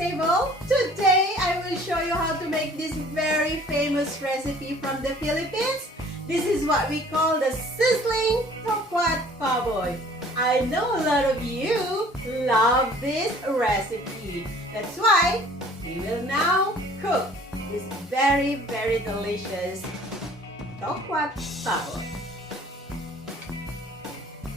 table. Today I will show you how to make this very famous recipe from the Philippines. This is what we call the Sizzling Tokwa'T Baboy. I know a lot of you love this recipe. That's why we will now cook this very delicious Tokwa'T Baboy.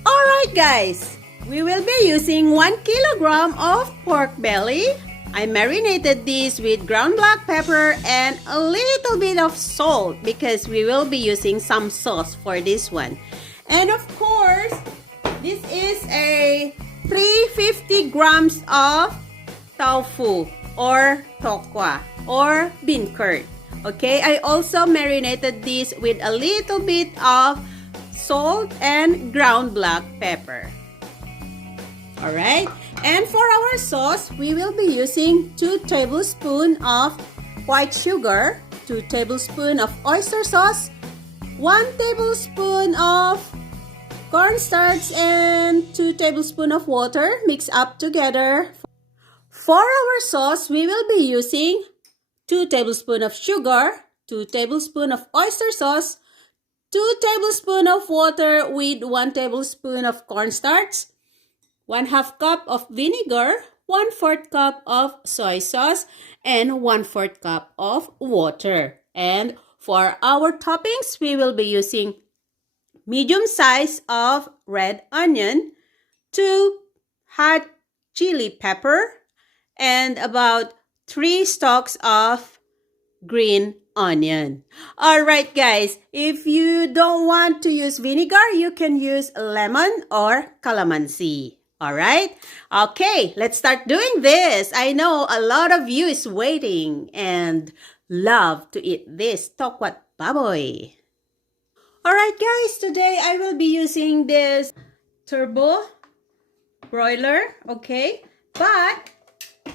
Alright guys, we will be using 1 kilogram of pork belly. I marinated this with ground black pepper and a little bit of salt because we will be using some sauce for this one. And of course, this is a 350 grams of tofu or tokwa or beancurd. Okay, I also marinated this with a little bit of salt and ground black pepper. Alright, and for our sauce, we will be using 2 tablespoons of white sugar, 2 tablespoons of oyster sauce, 1 tablespoon of cornstarch, and 2 tablespoons of water mixed up together. For our sauce, we will be using 2 tablespoons of sugar, 2 tablespoons of oyster sauce, 2 tablespoons of water with 1 tablespoon of cornstarch, 1/2 cup of vinegar, 1/4 cup of soy sauce, and 1/4 cup of water. And for our toppings, we will be using medium size of red onion, 2 hot chili pepper, and about 3 stalks of green onion. Alright guys, if you don't want to use vinegar, you can use lemon or calamansi. Alright? Okay, let's start doing this. I know a lot of you is waiting and love to eat this Tokwa'T Baboy. Alright guys, today I will be using this turbo broiler, okay? But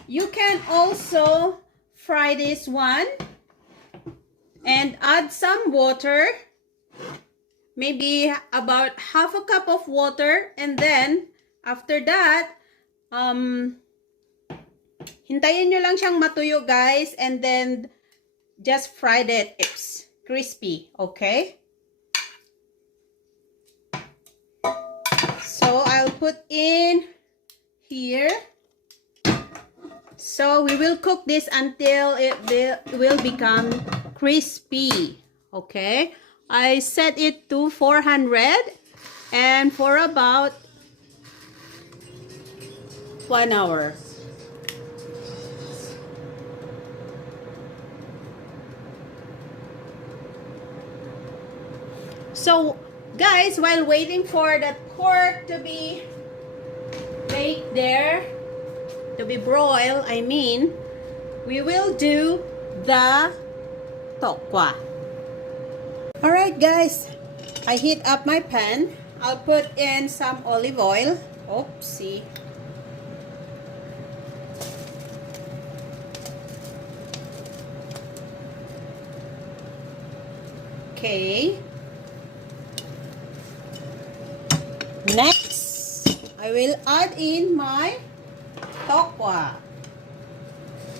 you can also fry this one and add some water, maybe about 1/2 cup of water, and then after that, hintayin nyo lang siyang matuyo guys, and then just fry the tips crispy, okay? So I'll put in here. So we will cook this until it will become crispy, okay? I set it to 400 and for about 1 hour. So guys, while waiting for the pork to be baked there, to be broiled, I mean, we will do the tokwa. Alright guys, I heat up my pan. I'll put in some olive oil. Oopsie. Okay. Next, I will add in my tokwa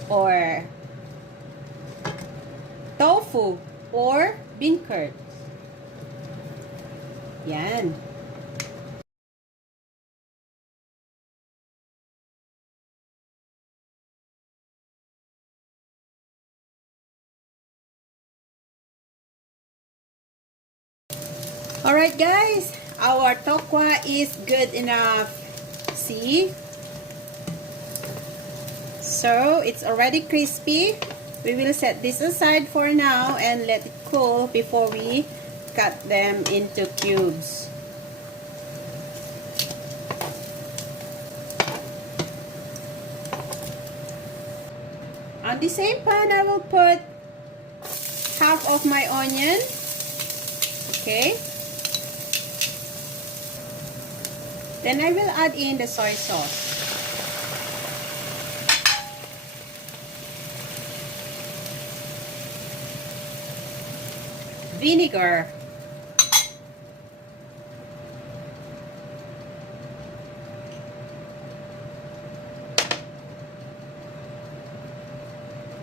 or tofu or beancurd. Yan. Alright guys, our tokwa is good enough. See? So, it's already crispy. We will set this aside for now and let it cool before we cut them into cubes. On the same pan, I will put half of my onion. Okay. Then I will add in the soy sauce. Vinegar.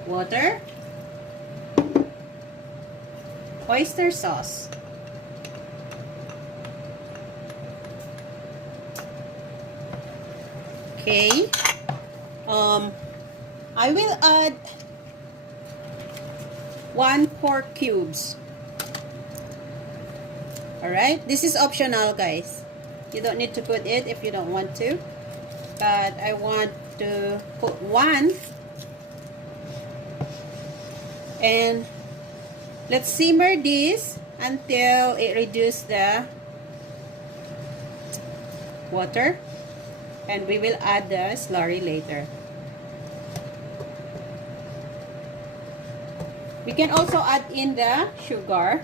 water, oyster sauce, okay. I will add 1 pork cubes. Alright, this is optional, guys. You don't need to put it if you don't want to, but I want to put 1. And let's simmer this until it reduces the water, and we will add the slurry later. We can also add in the sugar.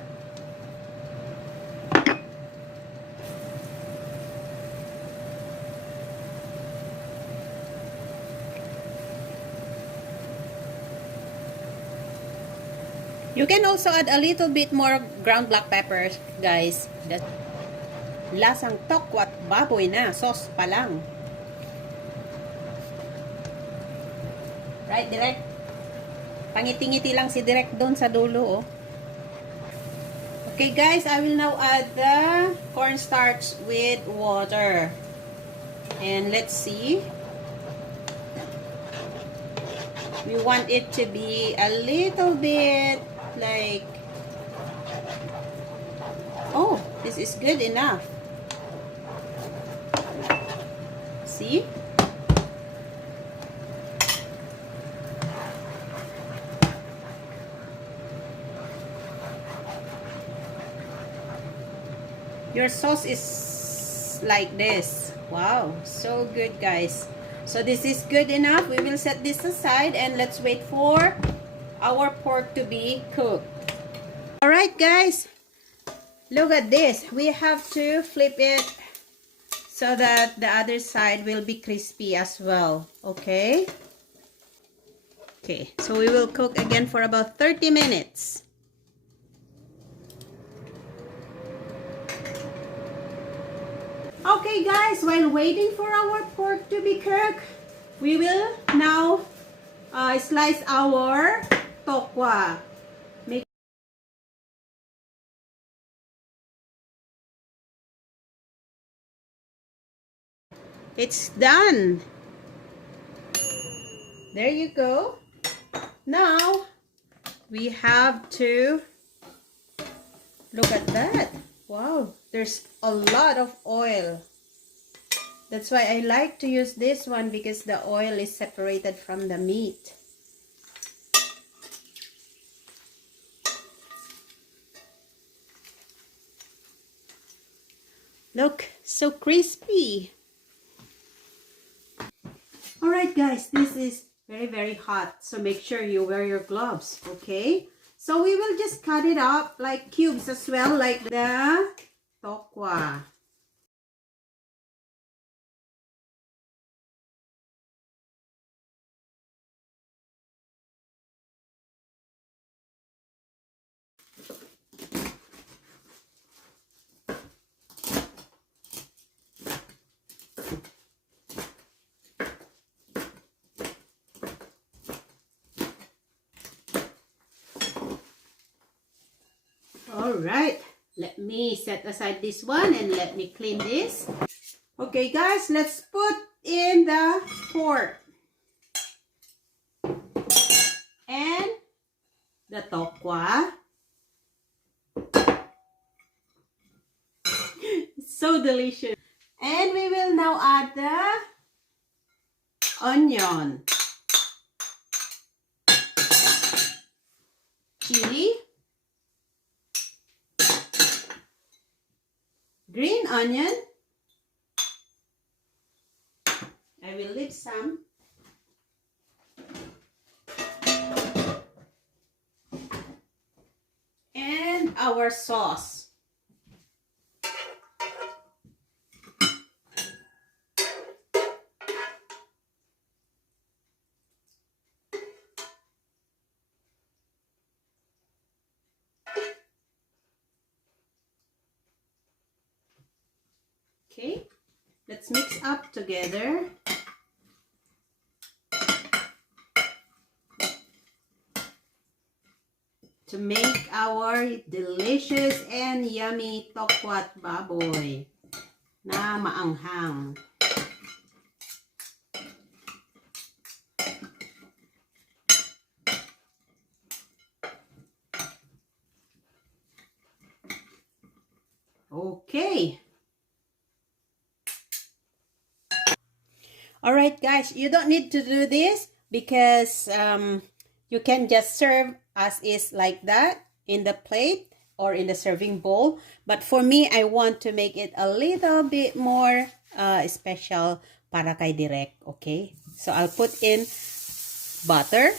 You can also add a little bit more ground black pepper, guys. That lasang tokwat baboy na, sauce pa lang. Right, Direk? Pangiti-ngiti lang si Direk doon sa dulo, oh. Okay, guys, I will now add the cornstarch with water. And let's see. We want it to be a little bit like, oh, this is good enough. See? Your sauce is like this. Wow, so good, guys. So this is good enough. We will set this aside and let's wait for our pork to be cooked. Alright, guys, look at this. We have to flip it so that the other side will be crispy as well. Okay? Okay, so we will cook again for about 30 minutes. Okay, guys, while waiting for our pork to be cooked, we will now slice our tokwa. It's done. There you go. Now we have to look at that. Wow, there's a lot of oil. That's why I like to use this one, because the oil is separated from the meat. Look, so crispy. Alright, guys, this is very, very hot. So make sure you wear your gloves, okay? So we will just cut it up like cubes as well, like the tokwa. Alright, let me set aside this one and let me clean this. Okay, guys, let's put in the pork and the tokwa. It's so delicious. And we will now add the onion, chili, green onion. I will leave some. And our sauce. Okay, let's mix up together. to make our delicious and yummy Tokwa'T Baboy na maanghang. Okay. Alright guys, you don't need to do this because you can just serve as is like that in the plate or in the serving bowl. But for me, I want to make it a little bit more special para kay Direk, okay? So I'll put in butter.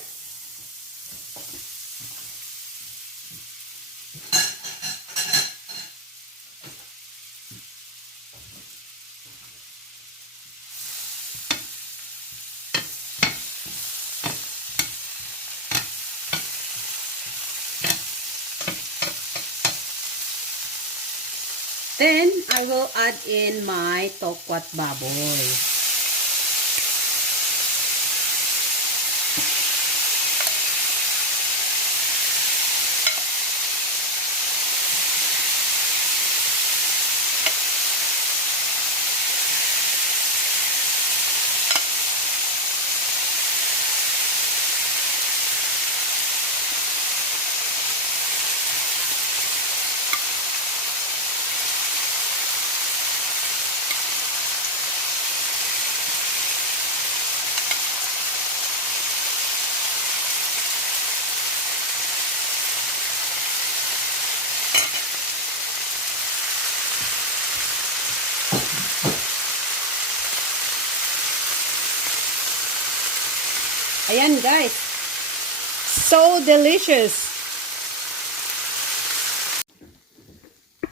Then, I will add in my Tokwa'T Baboy. Ayan guys, so delicious.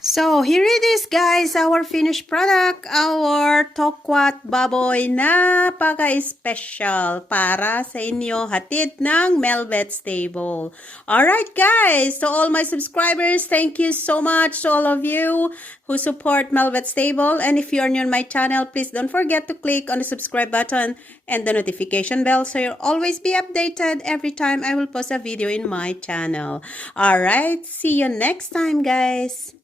So here it is guys, our finished product, our Tokwa'T Baboy, napaka-special para sa inyo, hatid ng Melvet's Table. Alright guys, to all my subscribers, thank you so much to all of you who support Melvet's Table. And if you're new on my channel, please don't forget to click on the subscribe button and the notification bell so you'll always be updated every time I will post a video in my channel. Alright, see you next time guys.